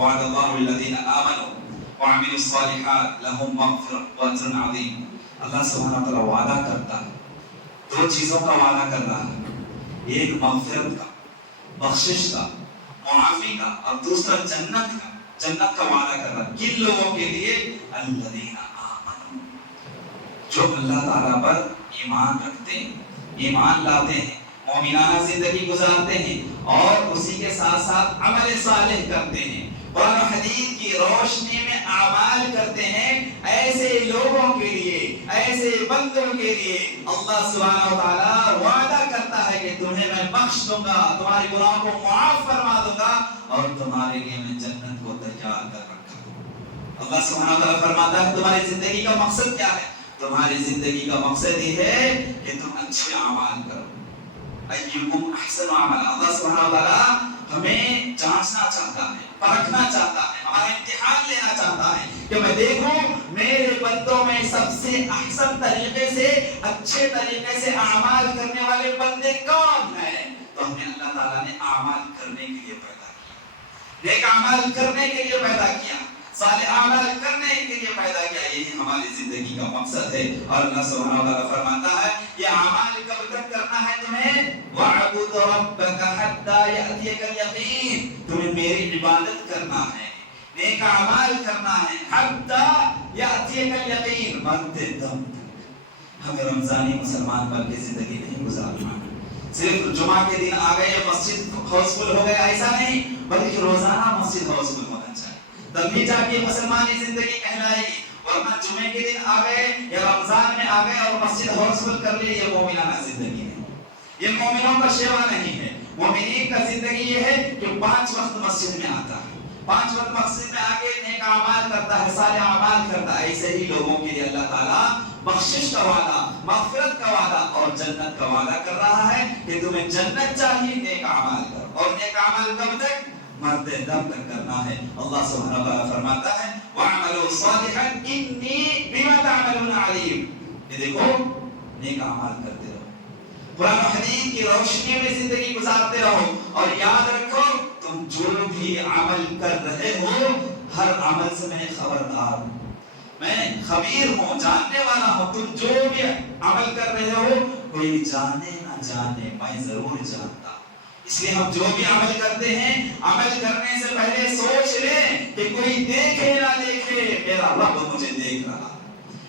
وعد اللہ الذین آمنوا وعملوا الصالحات لهم مغفرۃ واجر عظیم. اللہ سبحانہ وتعالی وعدہ کرتا ہے، دو چیزوں کا وعدہ کر رہا ہے، ایک مغفرت کا، بخشش کا، معافی کا، اور دوسرا جنت کا، جنت کا وعدہ کر رہا ہے. کن لوگوں کے لیے؟ الذین آمنوا، جو اللہ تعالیٰ پر ایمان رکھتے ہیں، ایمان لاتے ہیں، مومنانہ زندگی گزارتے ہیں اور اسی کے ساتھ ساتھ عمل صالح کرتے ہیں، قرآن و حدیث کی روشنی میں اعمال کرتے ہیں. ایسے لوگوں کے لیے، ایسے بندوں کے لیے اللہ سبحانہ و تعالیٰ وعدہ کرتا ہے کہ تمہیں میں بخش دوں گا، تمہارے گناہوں کو معاف فرما دوں گا اور تمہارے لیے میں جنت کو تیار کر رکھا ہوں. اللہ سبحانہ و تعالیٰ فرماتا ہے تمہاری زندگی کا مقصد کیا ہے؟ تمہاری زندگی کا مقصد یہ ہے کہ تم اچھے اعمال کرو. ایکم احسن عملا. اللہ سبحانہ و تعالیٰ ہمیں جانچنا چاہتا ہے، پرکھنا چاہتا ہے، ہمارا امتحان لینا چاہتا ہے کہ میں دیکھوں میرے بندوں میں سب سے احسن طریقے سے، اچھے طریقے سے اعمال کرنے والے بندے کون ہیں. تو ہمیں اللہ تعالیٰ نے اعمال کرنے کے لیے پیدا کیا، نیک اعمال کرنے کے لیے پیدا کیا، صالح اعمال کرنے کے لیے پیدا کیا. یہی ہماری زندگی کا مقصد ہے. اور اللہ سبحانہ و تعالیٰ فرماتا ہے یہ اعمال کب تک کرنا ہے تمہیں؟ وَاعْبُدْ رَبَّكَ حَتَّى يَأْتِيَكَ الْيَقِينُ. تمہیں میری عبادت کرنا ہے، نیک اعمال کرنا ہے، حَتَّى يَأْتِيَكَ الْيَقِينُ، مرتے دم تک. ہمیں رمضانی مسلمان بن کے زندگی نہیں گزارنا. صرف جمعہ کے دن آ گئے مسجد ہاؤس فل ہو گئے ایسا نہیں، بلکہ روزانہ مسجد ہاؤس فل ہونا چاہیے، تبھی جا کے مسلمانی زندگی کہلائے گی. ورنہ جمعے کے دن آ گئے یا رمضان میں آ گئے اور مسجد ہاؤس فل کر لی، یہ مومنانہ زندگی نہیں، یہ مومنوں کا شیوا نہیں ہے. مومنین کا زندگی یہ ہے کہ 5 وقت مسجد میں آتا ہے، 5 وقت مسجد میں آ کے نیک اعمال کرتا ہے، صالح اعمال کرتا ہے. ایسے ہی لوگوں کے لیے اللہ تعالیٰ بخشش کا وعدہ، مغفرت کا وعدہ اور جنت کا وعدہ کر رہا ہے کہ تمہیں جنت چاہیے، نیک اعمال کرو. اور نیک اعمال کب تک؟ مرتے دم تک کرنا ہے. اللہ سبحانہ و تعالیٰ فرماتا ہے وَاعْمَلُوا صَالِحًا إِنِّي بِمَا تَعْمَلُونَ عَلِيمٌ. یہ دیکھو نیک اعمال کرتے رہو، قرآن و حدیث کی روشنی میں زندگی گزارتے رہو، اور یاد رکھو تم جو بھی عمل کر رہے ہو ہر عمل سے میں خبردار ہوں، میں خبیر ہوں، جاننے والا ہوں. تم جو بھی عمل کر رہے ہو کوئی جانے نہ جانے میں ضرور جانتا. اس لیے ہم جو بھی عمل کرتے ہیں، عمل کرنے سے پہلے سوچ لیں کہ کوئی دیکھے نہ دیکھے، میرا رب مجھے دیکھ رہا ہے،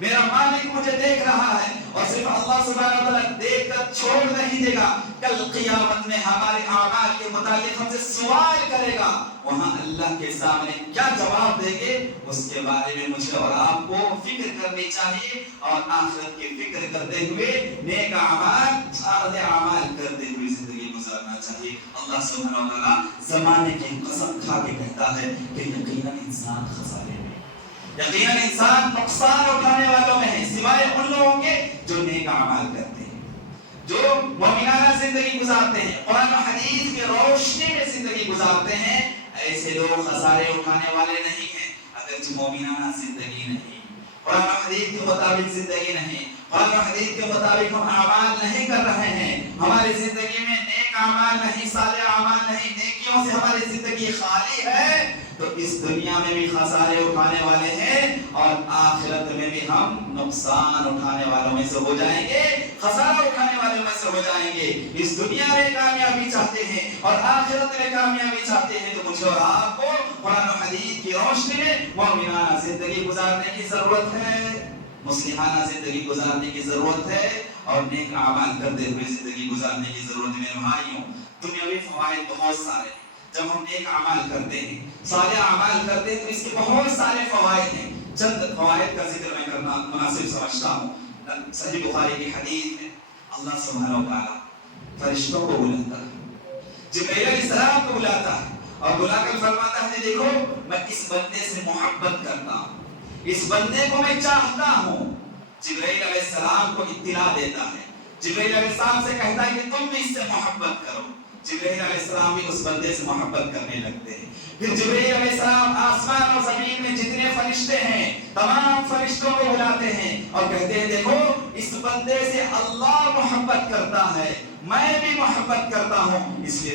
میرا مالک مجھے دیکھ رہا ہے. اور صرف اللہ سبحانہ وتعالیٰ دیکھ کر چھوڑ نہیں دے گا، کل قیامت میں ہمارے اعمال کے متعلق ہم سے سوال کرے گا. وہاں اللہ کے سامنے کیا جواب دیں گے اس کے بارے میں مجھے اور آپ کو فکر کرنی چاہیے، اور آخرت کی فکر کرتے ہوئے نیک اعمال، صالح اعمال کرتے ہوئے زندگی گزارنا چاہیے. اللہ سبحانہ و تعالیٰ زمانے کی قسم کھا کے کہتا ہے کہ یقیناً انسان خسارے میں، یقیناً انسان نقصان اٹھانے والوں میں ہے، سوائے ان لوگوں کے جو نیک اعمال کرتے ہیں، جو مومنانہ زندگی گزارتے ہیں، قرآن و حدیث کی روشنی میں زندگی گزارتے ہیں. ایسے لوگ خسارے اٹھانے والے نہیں ہیں. اگرچہ مومنانہ زندگی نہیں، قرآن و حدیث کے مطابق زندگی نہیں، قرآن و حدیث کے مطابق ہم اعمال نہیں کر رہے ہیں، ہماری زندگی میں نیک اعمال نہیں، صالح اعمال نہیں، نیکیوں سے ہماری زندگی خالی ہے، تو اس دنیا میں بھی خسارے اٹھانے والے ہیں اور آخرت میں بھی ہم نقصان اٹھانے والوں میں سے ہو جائیں گے، خسارہ اٹھانے والوں میں سے ہو جائیں گے. اس دنیا میں کامیابی چاہتے ہیں اور آخرت میں کامیابی چاہتے ہیں، تو مجھے اور آپ کو قرآن و حدیث کی روشنی میں مومنانہ زندگی گزارنے کی ضرورت ہے، مصلحانہ زندگی گزارنے کی ضرورت ہے، اور نیک اعمال کرتے ہوئے زندگی گزارنے کی ضرورت ہے. میرے بھائیوں، دنیاوی فوائد بہت سارے ہیں. جب ہم نیک اعمال کرتے ہیں، صالح اعمال کرتے ہیں، تو اس کے بہت سارے فوائد ہیں. چند فوائد کا ذکر میں کرنا مناسب سمجھتا ہوں. صحیح بخاری کی حدیث میں اللہ سبحانہ و تعالیٰ فرشتوں کو بلاتا ہے، جبرائیل علیہ السلام کو بلاتا ہے، اور بلا کر فرماتا ہے دیکھو میں اس بندے سے محبت کرتا ہوں، اس بندے کو میں چاہتا ہوں. جبرائیل علیہ السلام کو اطلاع دیتا ہے، جبرائیل علیہ السلام سے کہتا ہے کہ تم بھی اس سے محبت کرو. جبرائیل علیہ السلام بھی اس بندے سے محبت کرنے لگتے ہیں. پھر جبرائیل علیہ السلام آسمان اور زمین میں جتنے فرشتے ہیں تمام فرشتوں کو بلاتے ہیں اور کہتے ہیں دیکھو اس بندے سے اللہ محبت کرتا ہے، میں بھی محبت کرتا ہوں، اس لیے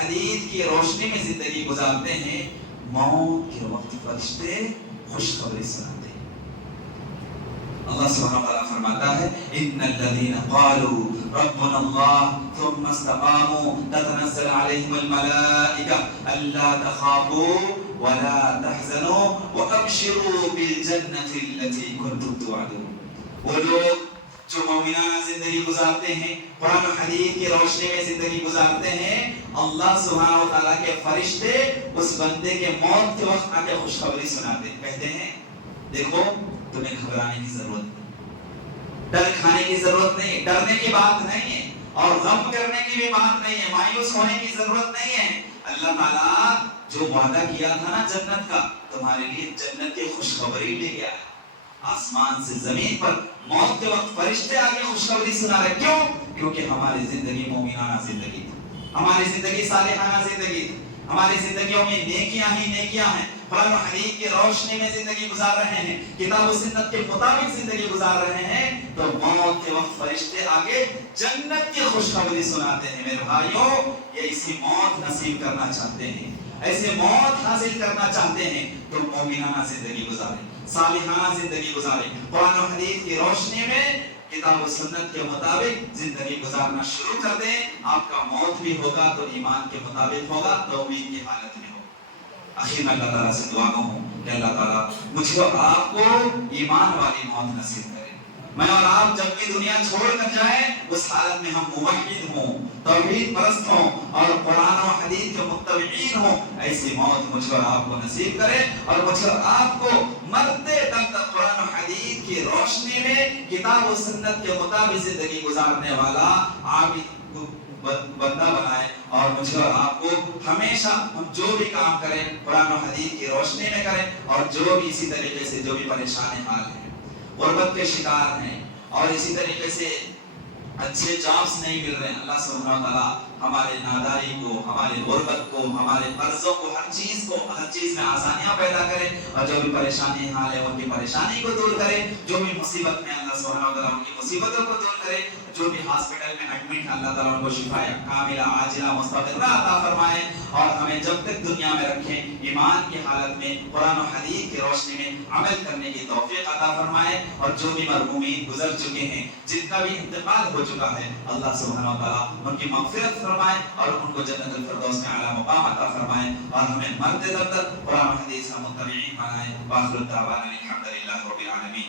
حدیث کی روشنی میں زندگی گزارتے ہیں، موت کے وقت فرشتے خوشخبری سناتے ہیں۔ اللہ سبحانہ وتعالیٰ فرماتا ہے ان الذين قالوا ربنا الله ثم استقاموا تتنزل عليهم الملائكة الا تخافوا ولا تحزنوا وابشروا بالجنة التي كنتم توعدون۔ وہ لوگ جو مومنانہ زندگی گزارتے ہیں، قرآن و حدیث کی روشنی میں زندگی گزارتے ہیں، اللہ سبحانہ وتعالیٰ کے فرشتے اس بندے کے موت کے وقت آ کے خوشخبری سناتے ہیں، کہتے ہیں دیکھو تمہیں گھبرانے کی ضرورت نہیں، ڈر کھانے کی ضرورت نہیں، ڈرنے کی بات نہیں ہے، اور غم کرنے کی بھی بات نہیں ہے، مایوس ہونے کی ضرورت نہیں ہے۔ اللہ تعالیٰ جو وعدہ کیا تھا نا جنت کا، تمہارے لیے جنت کی خوشخبری لے گیا ہے۔ آسمان سے زمین پر موت کے وقت فرشتے آگے خوشخبری سنا رہے، کیوں؟ کیونکہ ہماری زندگی مومنانہ زندگی تھی، ہماری زندگی صالحانہ زندگی تھی، ہماری زندگیوں میں نیکیاں ہی نیکیاں ہیں، قرآن و حدیث کی روشنی میں زندگی گزار رہے ہیں، کتاب و سنت کے مطابق زندگی گزار رہے ہیں، تو موت کے وقت فرشتے آگے جنت کی خوشخبری سناتے ہیں۔ میرے بھائیوں، یہ اسی موت نصیب کرنا چاہتے ہیں، ایسے موت حاصل کرنا چاہتے ہیں تو مومنانہ زندگی گزاریں، صالحانہ زندگی گزاریں، قرآن و حدیث کی روشنی میں کتاب و سنت کے مطابق زندگی گزارنا شروع کر دیں۔ آپ کا موت بھی ہوگا تو ایمان کے مطابق ہوگا، توحید کی حالت میں ہوگا۔ آخر میں اللہ تعالیٰ سے دعا ہوں کہ اللہ تعالیٰ مجھے اور آپ کو ایمان والی موت نصیب کرے، میں اور آپ جب بھی دنیا چھوڑ کر جائیں اس حالت میں ہم موحد ہوں، توحید پرست ہوں اور قرآن و حدیث کے متبعین ہوں، ایسی موت مجھے اور آپ کو نصیب کرے، اور مجھے اور آپ کو مرتے دم تک قرآن و حدیث کی روشنی میں کتاب و سنت کے مطابق زندگی گزارنے والا عابد بندہ بنائے، اور مجھے اور آپ کو ہمیشہ ہم جو بھی کام کریں قرآن و حدیث کی روشنی میں کریں، اور جو بھی اسی طریقے سے جو بھی پریشان حال ہیں، غربت کے شکار ہیں، اور اسی طریقے سے اچھے جابس نہیں مل رہے ہیں، اللہ سبحانہ وتعالیٰ ہمارے ناداری کو، ہمارے غربت کو، ہمارے قرضوں کو، ہر چیز میں آسانیاں پیدا کرے، اور جو بھی پریشانی حال ہے ان کی پریشانی کو دور کرے، جو بھی مصیبت میں اللہ سبحانہ وتعالیٰ ان کی مصیبتوں کو دور کرے، جو بھی ہاسپٹل میں ایڈمٹ ہے اللہ تعالیٰ ان کو شفا کاملہ عاجلہ مستقرہ عطا فرمائے، اور ہمیں جب تک دنیا میں رکھیں ایمان کی حالت میں قرآن و حدیث کی روشنی میں عمل کرنے کی توفیق عطا فرمائے، اور جو بھی مرحومین گزر چکے ہیں، جن کا بھی انتقال ہو چکا ہے، اللہ سبحانہ وتعالیٰ ان کی مغفرت فرمائے اور ان کو جنت الفردوس میں اعلیٰ مقام عطا فرمائے، اور ہمیں مرتے دم تک قرآن و حدیث کا متبعین بنائے۔ وآخر دعوانا الحمد للہ رب العالمین۔